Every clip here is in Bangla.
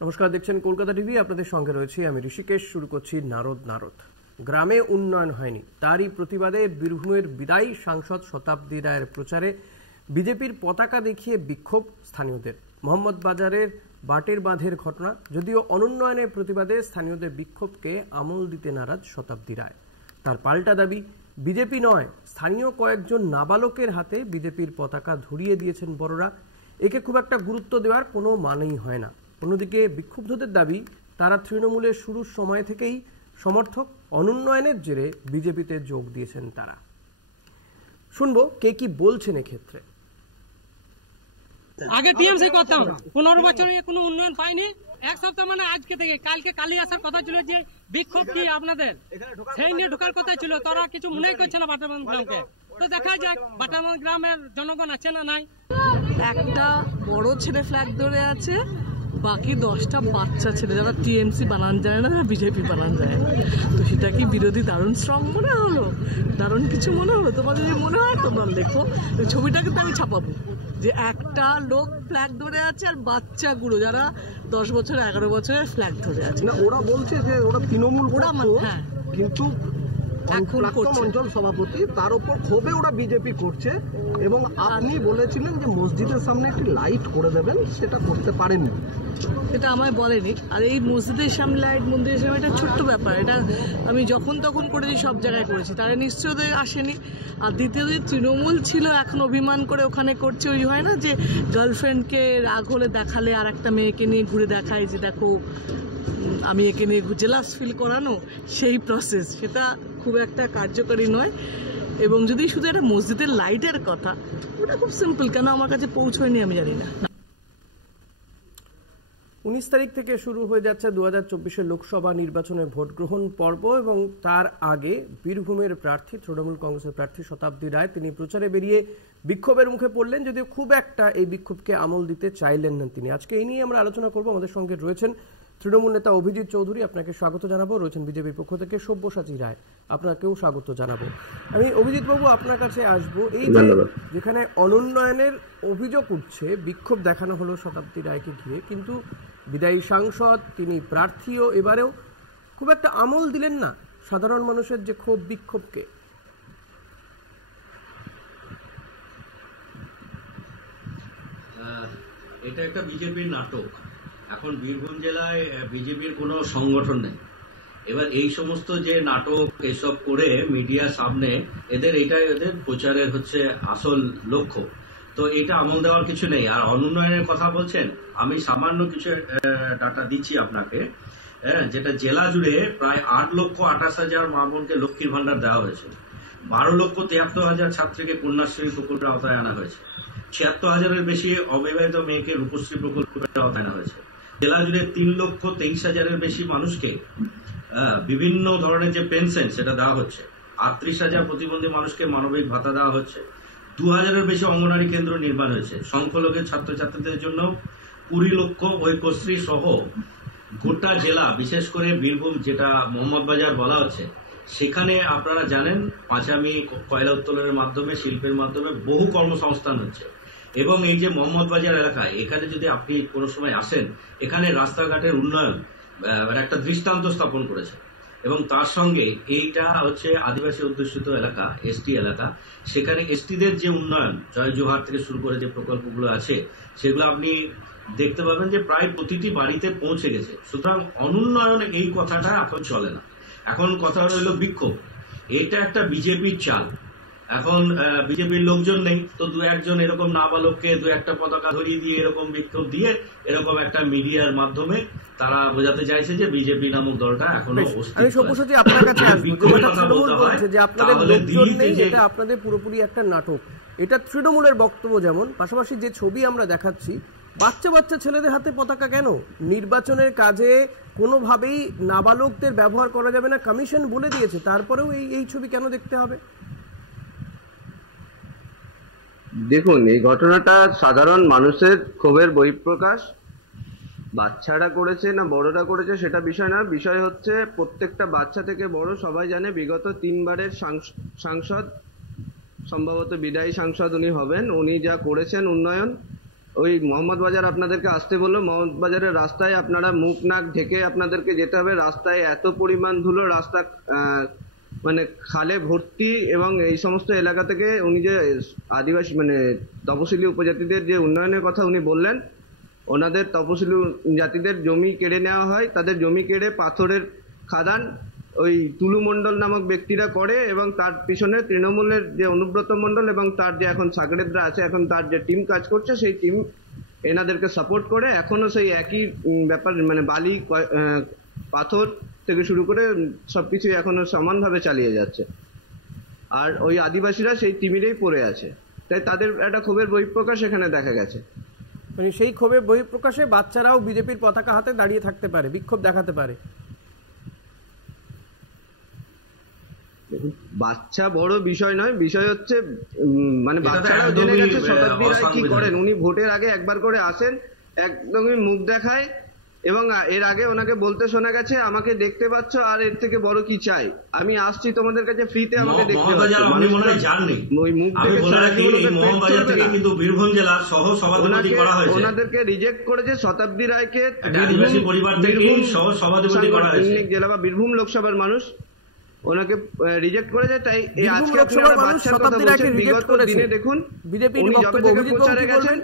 নমস্কার, দেখছেন কলকাতা টিভি। আপনাদের সঙ্গে রয়েছি আমি ঋষিকেশ। শুরু করছি নারদ নারদ। গ্রামে উন্নয়ন হয়নি, তারই প্রতিবাদে বীরভূমের বিদায়ী সাংসদ শতাব্দী রায়ের প্রচারে বিজেপির পতাকা দেখিয়ে বিক্ষোভ স্থানীয়দের। মোহাম্মদ বাজারের বাটের বাঁধের ঘটনা, যদিও অনুন্নয়নের প্রতিবাদে স্থানীয়দের বিক্ষোভকে আমল দিতে নারাজ শতাব্দী রায়। তার পাল্টা দাবি, বিজেপি নয়, স্থানীয় কয়েকজন নাবালকের হাতে বিজেপির পতাকা ধরিয়ে দিয়েছেন বড়রা। একে খুব একটা গুরুত্ব দেওয়ার কোনো মানেই হয় না। অন্যদিকে বিক্ষুব্ধদের দাবি, তারা তৃণমূলের শুরুর সময় থেকেই সমর্থক, অনুন্নয়নের জেরে বিজেপিতে যোগ দিয়েছেন তারা। শুনবো কে কি বলছেন এক্ষেত্রে। আগে টিএমসি করতাম, 15 বছরে কোনো উন্নয়ন পাইনি। এক সপ্তাহ মানে আজকে থেকে কালি আসার কথা ছিল, যে বিক্ষোভ কি আপনাদের সেই নিয়ে ঢোকার কথা ছিল। তারা কিছু মনে করছে না বাটারবাঁধ গ্রামকে। তো দেখা যাক বাটারবাঁধ গ্রামের জনগণ আছে না নাই। একটা বড় ছেলে ফ্ল্যাগ ধরে আছে, বাকি 10টা বাচ্চা ছেলে যারা টিএমসি বানান যায় না, যারা বিজেপি বানান যায়। তো সেটা কি বিরোধী দারুণ স্ট্রং মনে হলো, দারুণ কিছু মনে হলো? তোমাদের যদি মনে হয় তোমরা লেখো, ছবিটা কিন্তু আমি ছাপাবো যে একটা লোক ফ্ল্যাগ ধরে আছে আর বাচ্চাগুলো যারা 10 বছর 11 বছরের ফ্ল্যাগ ধরে আছে। ওরা বলছে যে ওরা তৃণমূল, ওরা হ্যাঁ কিন্তু অঞ্চল সভাপতি তার উপর ক্ষোভে ওরা বিজেপি করছে। এবং আপনি বলেছিলেন যে মসজিদের সামনে একটি লাইট করে দেবেন, সেটা করতে পারেননি। এটা আমায় বলেনি। আর এই মসজিদের সামনে লাইট, মন্দিরের সামনে, এটা ছোট্ট ব্যাপার। এটা আমি যখন তখন করেছি, সব জায়গায় করেছি, তারা নিশ্চয়ই আসেনি। আর দ্বিতীয়ত তৃণমূল ছিল, এখন অভিমান করে ওখানে করছে। ওই হয় না যে গার্লফ্রেন্ডকে রাগ হলে দেখালে আর একটা মেয়েকে নিয়ে ঘুরে দেখায় যে দেখো আমি একে নিয়ে জেলাস ফিল করানো, সেই প্রসেস, সেটা খুব একটা কার্যকরী নয়। এবং যদি শুধু একটা মসজিদের লাইটের কথা, ওটা খুব সিম্পল, কেন আমার কাছে পৌঁছয়নি আমি জানি না। 19 তারিখ থেকে শুরু হয়ে যাচ্ছে 2024 লোকসভা নির্বাচনের ভোট গ্রহণ পর্ব। এবং তার আগে বীরভূমের প্রার্থী, তৃণমূল কংগ্রেসের প্রার্থী শতাব্দী রায়, তিনি প্রচারে বেরিয়ে বিক্ষোভের মুখে পড়লেন, যদিও খুব একটা এই বিক্ষোভকে আমল দিতে চাইলেন না তিনি। আজকে এই নিয়ে আমরা আলোচনা করব। আমাদের সঙ্গে রয়েছেন তৃণমূল নেতা অভিজিৎ চৌধুরী, আপনাকে স্বাগত জানাবো। রয়েছেন বিজেপির পক্ষ থেকে সব্যসাচী রায়, আপনাকেও স্বাগত জানাবো। আমি অভিজিৎ বাবু আপনার কাছে আসবো। এই যেখানে অনুন্নয়নের অভিযোগ উঠছে, বিক্ষোভ দেখানো হলো শতাব্দী রায়কে ঘিরে, কিন্তু বিদায়ী সাংসদ, তিনি প্রার্থীও, এবারেও খুব একটা আমল দিলেন না সাধারণ মানুষের যে ক্ষোভ বিক্ষোভকে। এটা একটা বিজেপির নাটক। এখন বীরভূম জেলায় বিজেপির কোনো সংগঠন নেই। এবার এই সমস্ত যে নাটক এসব করে মিডিয়ার সামনে, এটাই এদের প্রচারের হচ্ছে আসল লক্ষ্য। তো এটা আমল দেওয়ার কিছু নেই। আর অনুন্নয়নের কথা বলছেন, আমি সামান্য কিছু ডাটা দিচ্ছি আপনাকে, যেটা জেলা জুড়ে প্রায় 8,28,000 মা বোনকে লক্ষ্মীর ভান্ডার দেওয়া হয়েছে। 12,73,000 ছাত্রীকে কন্যাশ্রী প্রকল্পের আওতায় আনা হয়েছে। 76,000-এর বেশি অবিবাহিত মেয়েকে রূপশ্রী প্রকল্পের আওতায় আনা হয়েছে। জেলা জুড়ে 3,23,000-এর বেশি মানুষকে বিভিন্ন ধরনের যে পেনশন সেটা দেওয়া হচ্ছে। 38,000 প্রতিবন্ধী মানুষকে মানবিক ভাতা দেওয়া হচ্ছে। 2,000-এর বেশি অঙ্গনারী কেন্দ্র নির্মাণ হয়েছে। সংখ্যালঘু ছাত্রছাত্রীদের জন্য 20 লক্ষ ঐক্যশ্রী সহ গোটা জেলা, বিশেষ করে বীরভূম যেটা মোহাম্মদ বাজার বলা হচ্ছে, সেখানে আপনারা জানেন পাঁচামি কয়লা উত্তোলনের মাধ্যমে, শিল্পের মাধ্যমে বহু কর্মসংস্থান হচ্ছে। এবং এই যে মোহাম্মদ বাজার এলাকায়, এখানে যদি আপনি কোনো সময় আসেন, এখানে রাস্তাঘাটের উন্নয়ন একটা দৃষ্টান্ত স্থাপন করেছে। এবং তার সঙ্গে এইটা হচ্ছে আদিবাসী অধ্যুষিত এলাকা, এসটি এলাকা, সেখানে এসটিদের যে উন্নয়ন, জয় জোহার থেকে শুরু করে যে প্রকল্পগুলো আছে, সেগুলো আপনি দেখতে পাবেন যে প্রায় প্রতিটি বাড়িতে পৌঁছে গেছে। সুতরাং অনুন্নয়ন এই কথাটা এখন চলে না। এখন কথা রইল বিক্ষোভ। এটা একটা বিজেপির চাল। এখন বিজেপির লোকজন নেই, তো 2-1 এরকম নাবালককে 2-1টা পতাকা ধরিয়ে দিয়ে এরকম বিক্ষোভ দিয়ে এরকম একটা মিডিয়ার মাধ্যমে তারা বোঝাতে চাইছে যে বিজেপি নামক দলটা এখনো আপনাদের পুরোপুরি একটা নাটক। এটা তৃণমূলের বক্তব্য। যেমন পাশাপাশি যে ছবি আমরা দেখাচ্ছি, বাচ্চা বাচ্চা ছেলেদের হাতে পতাকা কেন? নির্বাচনের কাজে কোনোভাবেই নাবালকদের ব্যবহার করা যাবে না, কমিশন বলে দিয়েছে, তারপরেও এই ছবি কেন দেখতে হবে? দেখুন, এই ঘটনাটা সাধারণ মানুষের ক্ষোভের বহিঃপ্রকাশ। বাচ্চারা করেছে না বড়রা করেছে সেটা বিষয় না, বিষয় হচ্ছে প্রত্যেকটা বাচ্চা থেকে বড় সবাই জানে বিগত 3 বারের সাংসদ, সম্ভবত বিদায়ী সাংসদ উনি হবেন, উনি যা করেছেন উন্নয়ন, ওই মোহাম্মদ বাজার আপনাদেরকে আসতে বললো, মোহাম্মদ বাজারের রাস্তায় আপনারা মুখ নাক ঢেকে আপনাদেরকে যেতে হবে। রাস্তায় এত পরিমাণ ধুলো, রাস্তা মানে খালে ভর্তি, এবং এই সমস্ত এলাকা থেকে উনি যে আদিবাসী মানে তপশিলি উপজাতিদের যে উন্নয়নের কথা উনি বললেন, ওনাদের তপশিলি জাতিদের জমি কেড়ে নেওয়া হয়, তাদের জমি কেড়ে পাথরের খাদান ওই টুলু মণ্ডল নামক ব্যক্তিরা করে, এবং তার পিছনে তৃণমূলের যে অনুব্রত মণ্ডল এবং তার যে এখন সাগরেদরা আছে, এখন তার যে টিম কাজ করছে, সেই টিম এনাদেরকে সাপোর্ট করে। এখনো সেই একই ব্যাপার, মানে বালি পাথর থেকে শুরু করে সবকিছু এখনো সমানভাবে চালিয়ে যাচ্ছে। আর ওই আদিবাসীরা সেই টিমিরেই পড়ে আছে, তাই তাদের একটা ক্ষোভের বহিঃপ্রকাশ এখানে দেখা গেছে। মানে সেই ক্ষোভের বহিঃপ্রকাশে বাচ্চারাও বিজেপির পতাকা হাতে দাঁড়িয়ে থাকতে পারে, বিক্ষোভ দেখাতে পারে। বাচ্চা বড় বিষয় নয়, বিষয় হচ্ছে মানে বাচ্চারাও জেনে গেছে শতাব্দী রায় কি করেন। উনি ভোটের আগে একবার করে আসেন, একদমই মুখ দেখায়, এবং এর আগে ওনাকে বলতে শোনা গেছে আমাকে দেখতে পাচ্ছ, আর এর থেকে বড় কি চাই, আমি আসছি তোমাদের কাছে ফ্রিতে, আমাকে দেখতে পাচ্ছ। আপনি মনে হয় জাননি, ওই মুখ আমি বলে রাখি এই মোহনবাজার থেকে কিন্তু বীরভূম জেলার সহ সভাধিপতি করা হয়েছে। ওনাদেরকে রিজেক্ট করেছে শতাব্দী রায়কে, আদিবাসী পরিবার থেকে সহ সভাধিপতি করা হয়েছে জেলা বা বীরভূম লোকসভার মানুষ ওনাকে রিজেক্ট করেছে। তাই এই আজকে লোকসভার মানুষ শতাব্দী রায়কে রিজেক্ট করেছে। দিনে দেখুন বিজেপির বক্তব্য প্রচারে গেছেন,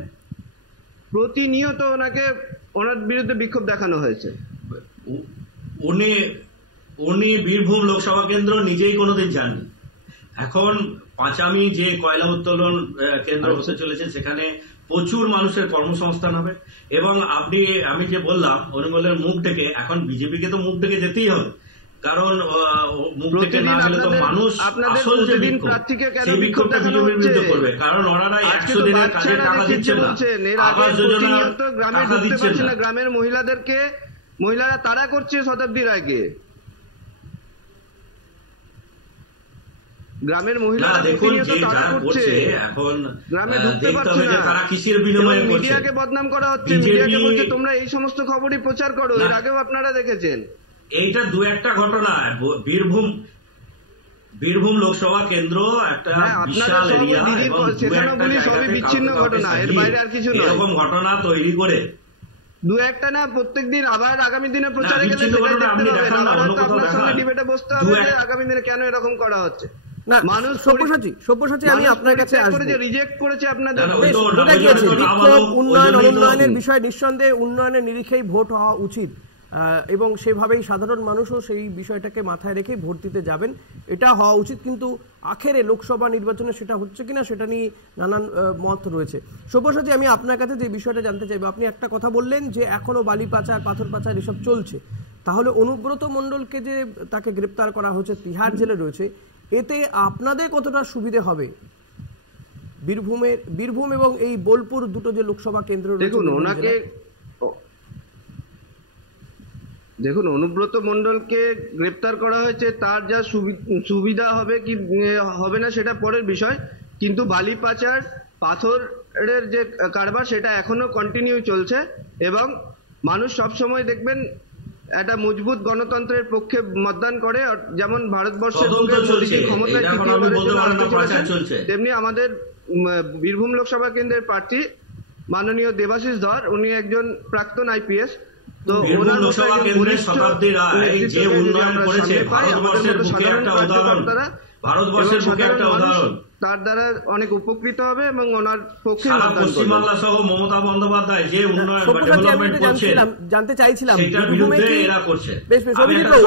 প্রতিনিয়ত ওনাকে ওনার বিরুদ্ধে বিক্ষোভ দেখানো হয়েছে। উনি বীরভূম লোকসভা কেন্দ্র নিজেই কোনোদিন যাননি। এখন পাঁচামি যে কয়লা উত্তোলন কেন্দ্র হতে চলেছে, সেখানে প্রচুর মানুষের কর্মসংস্থান হবে। এবং আমি যে বললাম উনি বললেন মুখ ডেকে, এখন বিজেপিকে তো মুখ ডেকে যেতেই হবে, কারণ মুখ ডেকে না গেলে তো মানুষ আসল যে বিক্ষোভ, সেই বিক্ষোভটা বিজেপির বিরুদ্ধে করবে। কারণ ওনারা 100 দিনের কাজের টাকা দিচ্ছে না, আবাস যোজনার টাকা দিচ্ছে না। গ্রামের মহিলারা তারা করছে শতাব্দী রায়কে, গ্রামের মহিলারা দেখুন যে যারা করছে এখন গ্রামে ঢুকতে পারছে না, তারা কিসের বিনিময়ে করছে। মিডিয়াকে বদনাম করা হচ্ছে, মিডিয়াকে বলছে তোমরা এই সমস্ত খবরই প্রচার করো। এর আগেও আপনারা দেখেছেন এইটা দু একটা ঘটনা। বীরভূম লোকসভা কেন্দ্র একটা বিশাল এরিয়া, সবই বিচ্ছিন্ন ঘটনা, এর বাইরে আর কিছু নয়। এরকম ঘটনা তৈরি করে দু একটা না প্রত্যেকদিন আবার আগামী দিনে প্রচারে গেলে আপনার সঙ্গে ডিবেটে বসতে হবে যে আগামী দিনে কেন এরকম করা হচ্ছে। না মানুষ সব্যসাচী আমি আপনার কাছে রিজেক্ট করেছে আপনাদের। উন্নয়নের বিষয় নিঃসন্দেহে উন্নয়নের নিরিখেই ভোট হওয়া উচিত, এবং সেভাবেই সাধারণ মানুষও সেই বিষয়টাকে মাথায় রেখেই ভোট দিতে যাবেন, এটা হওয়া উচিত। কিন্তু আখেরে লোকসভা নির্বাচনে সেটা হচ্ছে কিনা সেটা নিয়ে নানান মত রয়েছে। সব্যসাচী আমি আপনার কাছে যে বিষয়টা জানতে চাইবো, আপনি একটা কথা বললেন যে এখনো বালি পাচার পাথর পাচার এসব চলছে, তাহলে অনুব্রত মণ্ডলকে যে তাকে গ্রেপ্তার করা হয়েছে, তিহার জেলে রয়েছে, এতে আপনাদের কতটা সুবিধে হবে? বীরভূম এবং এই বোলপুর দুটো যে লোকসভা কেন্দ্র রয়েছে, দেখুন অনুব্রত মণ্ডলকে গ্রেপ্তার করা হয়েছে, তার যা সুবিধা হবে কি হবে না সেটা পরের বিষয়, কিন্তু বালি পাচার পাথরের যে কারবার সেটা এখনো কন্টিনিউ চলছে। এবং মানুষ সবসময় দেখবেন একটা মজবুত গণতন্ত্রের পক্ষে মতদান করে, যেমন ভারতবর্ষের ক্ষমতায় তেমনি আমাদের বীরভূম লোকসভা কেন্দ্রের প্রার্থী মাননীয় দেবাশিস ধর, উনি একজন প্রাক্তন IPS। তো লোকসভা কেন্দ্রের শতাব্দী রায় যে উন্নয়ন করেছে ভারতবর্ষের বুকে একটা উদাহরণ, ভারতবর্ষের বুকে একটা উদাহরণ, তার দ্বারা অনেক উপকৃত হবে এবং ওনার পক্ষে পশ্চিমবাংলা সহ মমতা বন্দ্যোপাধ্যায় যে উন্নয়ন ডেভেলপমেন্ট করছে জানতে চাইছিলাম সেটার বিরুদ্ধে এরা করছে।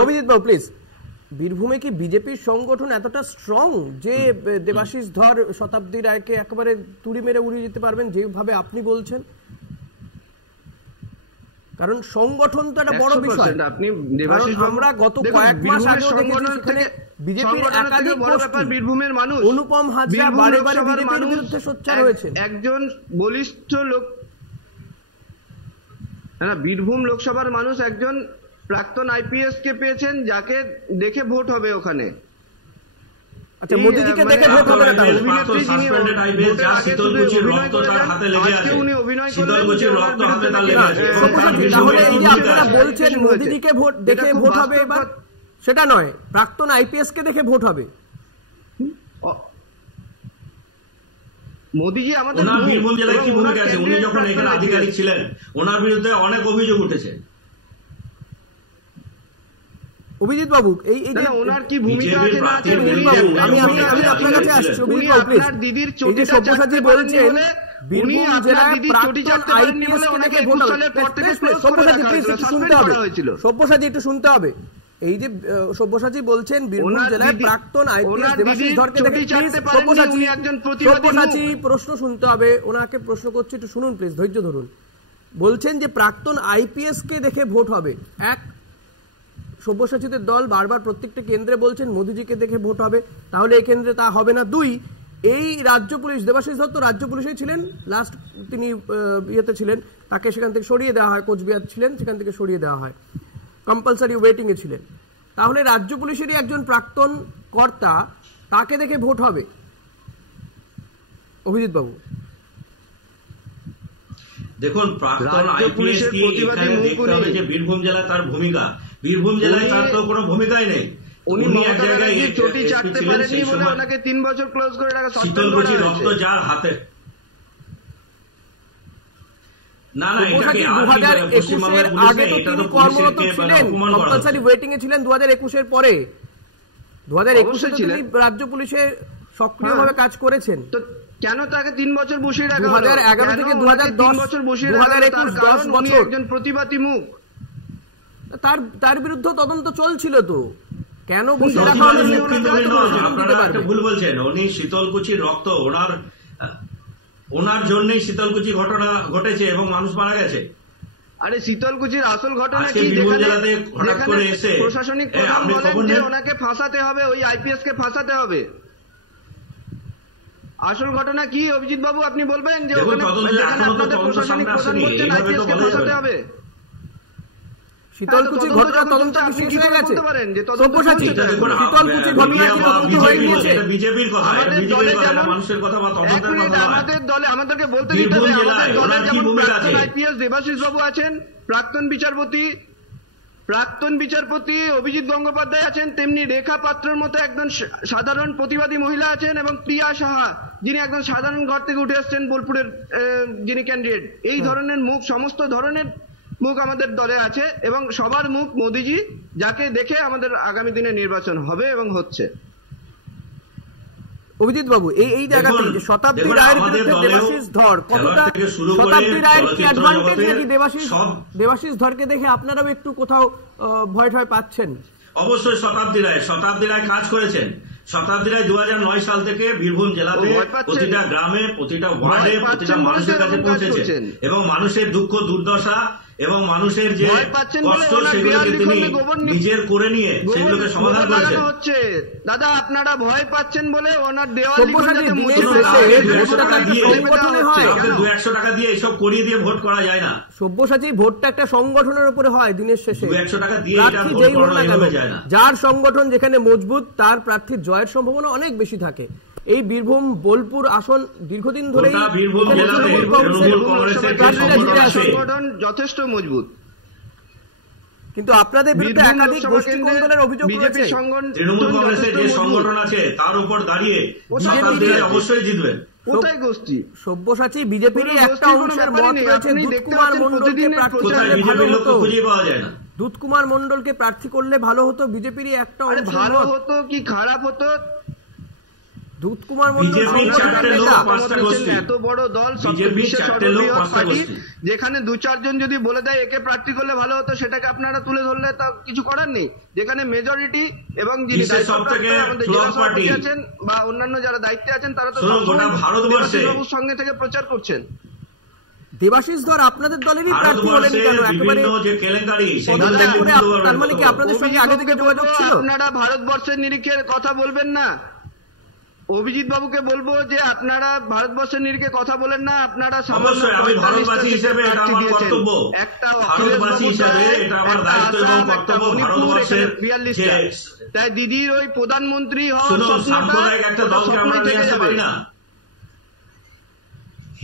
অভিজিৎ বাবু প্লিজ, বীরভূমে কি বিজেপির সংগঠন এতটা স্ট্রং যে দেবাশিস ধর শতাব্দী রায়কে একেবারে তুড়ি মেরে উড়িয়ে দিতে পারবেন যেভাবে আপনি বলছেন? কারণ সংগঠন তো একটা বড় বিষয়। আমরা গত কয়েক মাস আগেও দেখেছি সেখানে বিজেপির একাধিক বীরভূমের মানুষ, অনুপম হাজরা বারে বারে বিজেপির বিরুদ্ধে সোচ্চার হয়েছে। একজন বলিষ্ঠ লোক, বীরভূম লোকসভার মানুষ একজন প্রাক্তন IPS কে পেয়েছেন, যাকে দেখে ভোট হবে ওখানে। আচ্ছা, মোদিজিকে দেখে ভোট হবে না তাহলে? উনি অভিনয় করলেন, তাহলে এই যে আপনারা বলছেন মোদিজিকে ভোট দেখে ভোট হবে, এবার সেটা নয়, প্রাক্তন IPS কে দেখে ভোট হবে। মোদিজি আমাদের ওনার বীরভূম জেলায় কি ভূমিকা আছে? উনি যখন এখানে আধিকারিক ছিলেন ওনার বিরুদ্ধে অনেক অভিযোগ উঠেছে। অভিজিৎ বাবু, এই যে ওনার কি ভূমিকা আছে না আছে, আমি আপনার কাছে আসছি। অভিজিৎ বাবু প্লিজ, দিদির এই যে সব্যসাচী বলছেন বীরভূম জেলায় প্রাক্তন আইপিএস কে দেখে ভোট হবে, সব্যসাচী প্লিজ একটু শুনতে হবে, সব্যসাচী একটু শুনতে হবে। এই যে সব্যসাচী বলছেন বীরভূম জেলায় প্রাক্তন আইপিএস দেবাশিস ধরকে দেখে, প্লিজ সব্যসাচী প্রশ্ন শুনতে হবে, ওনাকে প্রশ্ন করছি, একটু শুনুন প্লিজ, ধৈর্য ধরুন। বলছেন যে প্রাক্তন আইপিএস কে দেখে ভোট হবে, এক, সব্যসাচীদের দল বারবার প্রত্যেকটা কেন্দ্রে বলছেন মোদিজিকে দেখে ভোট হবে, তাহলে এই কেন্দ্রে তা হবে না। দুই, এই রাজ্য পুলিশ, দেবাশিস দত্ত রাজ্য পুলিশেই ছিলেন, লাস্ট তিনি ইয়েতে ছিলেন, তাকে সেখান থেকে সরিয়ে দেওয়া হয়, কোচবিহার ছিলেন সেখান থেকে সরিয়ে দেওয়া হয়, কম্পালসারি ওয়েটিং এ ছিলেন, তাহলে রাজ্য পুলিশেরই একজন প্রাক্তন কর্তা, তাকে দেখে ভোট হবে। অভিজিৎ বাবু দেখুন, প্রাক্তন আইপিএস কি এখানে দেখতে হবে যে বীরভূম জেলায় তার ভূমিকা, বীরভূম জেলায় তার তো কোনো ভূমিকাই নেই। উনি এক জায়গায় চটি চাটতে পারেননি বলে ওনাকে 3 বছর ক্লোজ করে রাখা, শীতলকুচি রক্ত যার হাতে, না না, এটাকে 2021 আগে তো তিনি কর্মরত ছিলেন, কম্পালসারি ওয়েটিং এ ছিলেন 2021 পরে, 2021 তিনি রাজ্য পুলিশে সক্রিয়ভাবে কাজ করেছেন। তো কেন তাকে 3 বছর বসিয়ে রাখা হলো? 2011 থেকে 2010 বছর বসিয়ে রাখা হলো, 2021 10 বছর একজন প্রতিবাদী মুখ, তার বিরুদ্ধে তদন্ত চলছিল, তো কেন বসে রাখা হলো? আপনারা ভুল বলছেন। উনি শীতলকুচির রক্ত, ওনার জন্যই শীতলকুচি ঘটনা ঘটেছে এবং মানুষ মারা গেছে। আরে শীতলকুচির আসল ঘটনা কি? যেখানে প্রশাসনিক প্রধান বলেন যে ওনাকে ফাঁসাতে হবে, ওই আইপিএস কে ফাঁসাতে হবে। আসল ঘটনা কি অভিজিৎ বাবু আপনি বলবেন? যে ওখানে আপনাদের প্রশাসনিক প্রধান বলছেন আইপিএস কে ফাঁসাতে হবে। শীতলকুচি ঘটনা তদন্ত কি শেষ হয়ে গেছে? সব্যসাচী, শীতলকুচি ঘটনা কি তদন্ত হয়ে গিয়েছে? এটা বিজেপির কথা, এটা বিজেপির কথা, মানুষের কথা বা তদন্তের কথা। আমাদের দলে আমাদেরকে বলতে দিতে হবে, আমাদের দলে যেমন প্রাক্তন আইপিএস দেবাশিস বাবু আছেন, প্রাক্তন বিচারপতি অভিজিৎ গঙ্গোপাধ্যায় আছেন, তেমনি রেখা পাত্রের মতো একজন সাধারণ প্রতিবাদী মহিলা আছেন, এবং প্রিয়া সাহা যিনি একজন সাধারণ ঘর থেকে উঠে আসছেন, বোলপুরের যিনি ক্যান্ডিডেট। এই ধরনের মুখ, সমস্ত ধরনের মুখ আমাদের দলে আছে, এবং সবার মুখ মোদিজি, যাকে দেখে আমাদের আগামী দিনে নির্বাচন হবে এবং হচ্ছে। অভিজিৎ বাবু, এই জায়গাতে যে শতাব্দী রায়ের বিরুদ্ধে দেবাশিস ধর, কতটা শতাব্দী রায়ের কি অ্যাডভান্টেজ নাকি দেবাশিস ধরকে দেখে আপনারাও একটু কোথাও ভয় পাচ্ছেন? অবশ্যই শতাব্দী রায় কাজ করেছেন। শতাব্দী রায় 2009 সাল থেকে বীরভূম জেলাতে প্রতিটা গ্রামে, প্রতিটা ওয়ার্ডে, প্রতিটা মানুষের কাছে পৌঁছেছেন এবং মানুষের দুঃখ দুর্দশা এবং মানুষের যে কষ্ট সেগুলোকে তিনি নিজের করে নিয়ে সেগুলোকে সমাধান করেছেন। দাদা আপনারা ভয় পাচ্ছেন বলে ওনার দেওয়াল 200 টাকা দিয়ে এসব করিয়ে দিয়ে ভোট করা যায় না। সব্যসাচী, ভোটটা একটা সংগঠনের উপরে হয় দিনের শেষে, 200 টাকা দিয়ে এটা ভোট করা যায় না। যার সংগঠন যেখানে মজবুত তার প্রার্থীর জয়ের সম্ভাবনা অনেক বেশি থাকে। এই বীরভূম বোলপুর আসন দীর্ঘদিন ধরে সংগঠন যথেষ্ট মজবুত, কিন্তু আপনাদের বিরুদ্ধে একাধিক গোষ্ঠী কোন্দলের অভিযোগ রয়েছে। তৃণমূল কংগ্রেসের যে সংগঠন আছে তার উপর দাঁড়িয়ে অবশ্যই জিতবেন। কোথায় গোষ্ঠী? সব্যসাচী বিজেপিরই একটা অংশের মত রয়েছে, দুধকুমার মণ্ডলকে প্রার্থী করলে ভালো হতো, খুঁজে পাওয়া যায় না। দুধকুমার মণ্ডলকে প্রার্থী করলে ভালো হতো, বিজেপিরই একটা অংশ। ভালো হতো কি খারাপ হতো? দুধকুমার মণ্ডল এত বড় দল, সবচেয়ে সর্ববৃহৎ পার্টি, যেখানে 2-4 জন যদি বলে দেয় একে প্রার্থী করলে ভালো হতো, সেটাকে আপনারা তুলে ধরলে তা কিছু করার নেই। যেখানে মেজরিটি এবং যিনি দায়িত্বে আছেন বা অন্যান্য যারা দায়িত্বে আছেন তারা তো ভারতবর্ষের সঙ্গে থেকে প্রচার করছেন। দেবাশিস ধর আপনাদের দলেরই প্রার্থী হলেন কেন? একেবারে তার মানে কি আপনাদের সঙ্গে আগে থেকে যোগাযোগ ছিল? আপনারা ভারতবর্ষের নিরিখে কথা বলবেন না। অভিজিৎ বাবুকে বলবো যে আপনারা ভারতবর্ষের নিরিখে কথা বলেন না। আপনারা ভারতবাসী হিসেবে এটা আমার কর্তব্য, ভারতবাসী হিসেবে এটা আমার দায়িত্ব এবং কর্তব্য। ভারতবর্ষের তাই দিদির ওই প্রধানমন্ত্রী সাম্প্রদায়িক একটা দলকে আমরা নিয়ে আসতে পারি না।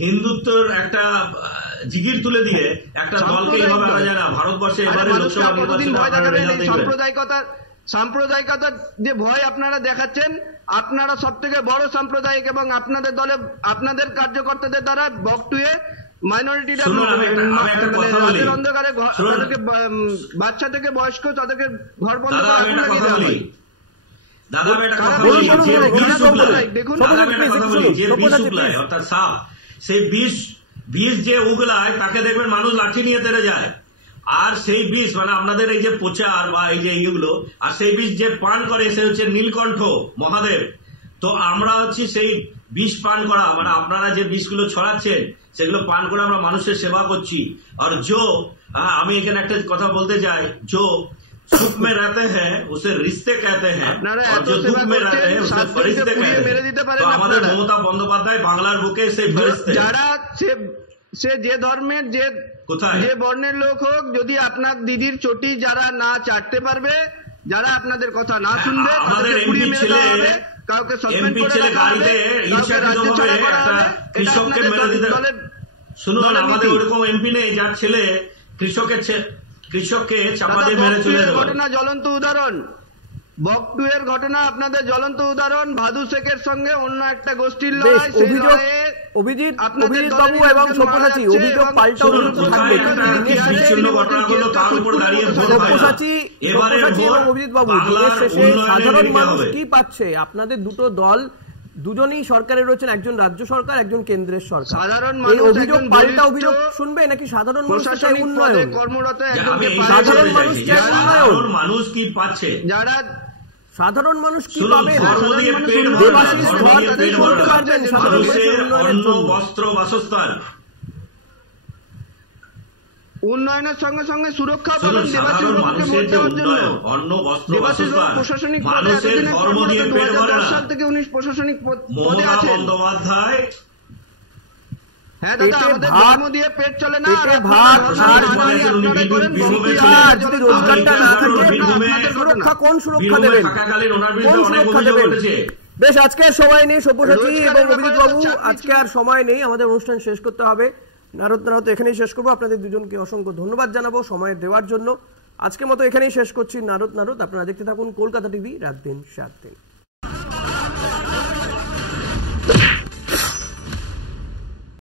হিন্দুত্বর একটা জিগির তুলে দিয়ে একটা দলকে এইভাবে আনা যায় না। ভারতবর্ষে এবারে লোকসভা নির্বাচনে সাম্প্রদায়িকতার সাম্প্রদায়িকতার যে ভয় আপনারা দেখাচ্ছেন, আপনারা সব থেকে বড় সাম্প্রদায়িক এবং আপনাদের দলে আপনাদের কার্যকর্তাদের দ্বারা বকটুয়ে মাইনরিটিরা রাতের অন্ধকারে তাদেরকে বাচ্চা থেকে বয়স্ক তাদেরকে ঘর বন্ধ করে আগুন লাগিয়ে দেওয়া হয়। সেই বিষ যে উগলায় তাকে দেখবেন মানুষ লাঠি নিয়ে তেড়ে যায়, আর সেই বিষ মানে আপনাদের এই যে প্রচার বা এই যে এইগুলো, আর সেই বিষ যে পান করে সে হচ্ছে নীলকণ্ঠ মহাদেব। তো আমরা হচ্ছে সেই বিষ পান করা মানে আপনারা যে বিষগুলো ছড়াচ্ছেন সেগুলো পান করে আমরা মানুষের সেবা করছি। আর আমি এখানে একটা কথা বলতে চাই, सुख में रहते हैं उसे रिश्ते कहते हैं और जो दुख में रहते हैं उसे फरिश्ते कहते हैं। तो আমাদের মমতা বন্দ্যোপাধ্যায় বাংলার বুকে সেই ফেরেশতে যারা সে যে ধর্মের যে বর্ণের লোক হোক, যদি আপনার দিদির চটি যারা না চাটতে পারবে, যারা আপনাদের কথা না শুনবে, আমাদের এমপি ছেলে কাউকে সাসপেন্ড করে রাখা হবে, কাউকে রাজ্য ছাড়া করা হবে, কৃষককে মেরে দিতে। শুনুন, আমাদের ওরকম এমপি নেই যার ছেলে কৃষককে চাপা দিয়ে মেরে চলে যাবে। ঘটনা জ্বলন্ত উদাহরণ, বকটুয়ের ঘটনা আপনাদের জ্বলন্ত উদাহরণ। ভাদু শেখের সঙ্গে অন্য একটা গোষ্ঠীর লড়াই, সেই লড়াইয়ে অভিজিৎ বাবু এবং সব্যসাচী অভিযোগ পাল্টা অভিযোগ থাকবে। সব্যসাচী এবং অভিজিৎ বাবু, দিনের শেষে সাধারণ মানুষ কি পাচ্ছে? আপনাদের দুটো দল দুজনেই সরকারে রয়েছেন, একজন রাজ্য সরকার, একজন কেন্দ্রের সরকার। সাধারণ অভিযোগ পাল্টা অভিযোগ শুনবে নাকি সাধারণ মানুষ চাই উন্নয়ন? সাধারণ মানুষ চাই উন্নয়ন। মানুষ কি পাচ্ছে? যারা সাধারণ মানুষ কি পাবে? দেবাশিস ধর কি বলতে পারবেন সাধারণ মানুষের উন্নয়নের জন্য? বস্ত্র বাসস্থান উন্নয়নের সঙ্গে সঙ্গে সুরক্ষা পাবেন দেবাশিস বাবুকে ভোট দেওয়ার জন্য। দেবাশিস বাবু প্রশাসনিক পদে এতদিনে 2010 সাল থেকে 19 প্রশাসনিক পদে আছেন। বন্দ্যোপাধ্যায় হ্যাঁ দাদা, আমাদের ধর্ম দিয়ে পেট চলে না। সুরক্ষা কোন সুরক্ষা দেবেন? কোন সুরক্ষা দেবেন? বেশ, আজকে আর সময় নেই সব্যসাচী এবং অভিজিৎ বাবু, আজকে আর সময় নেই, আমাদের অনুষ্ঠান শেষ করতে হবে। নারদ এখানেই শেষ করবো। আপনাদের দুজনকে অসংখ্য ধন্যবাদ জানাবো সময় দেওয়ার জন্য। আজকের মতো এখানেই শেষ করছি নারদ। আপনারা দেখতে থাকুন কলকাতা টিভি, রাত দিন 7 দিন।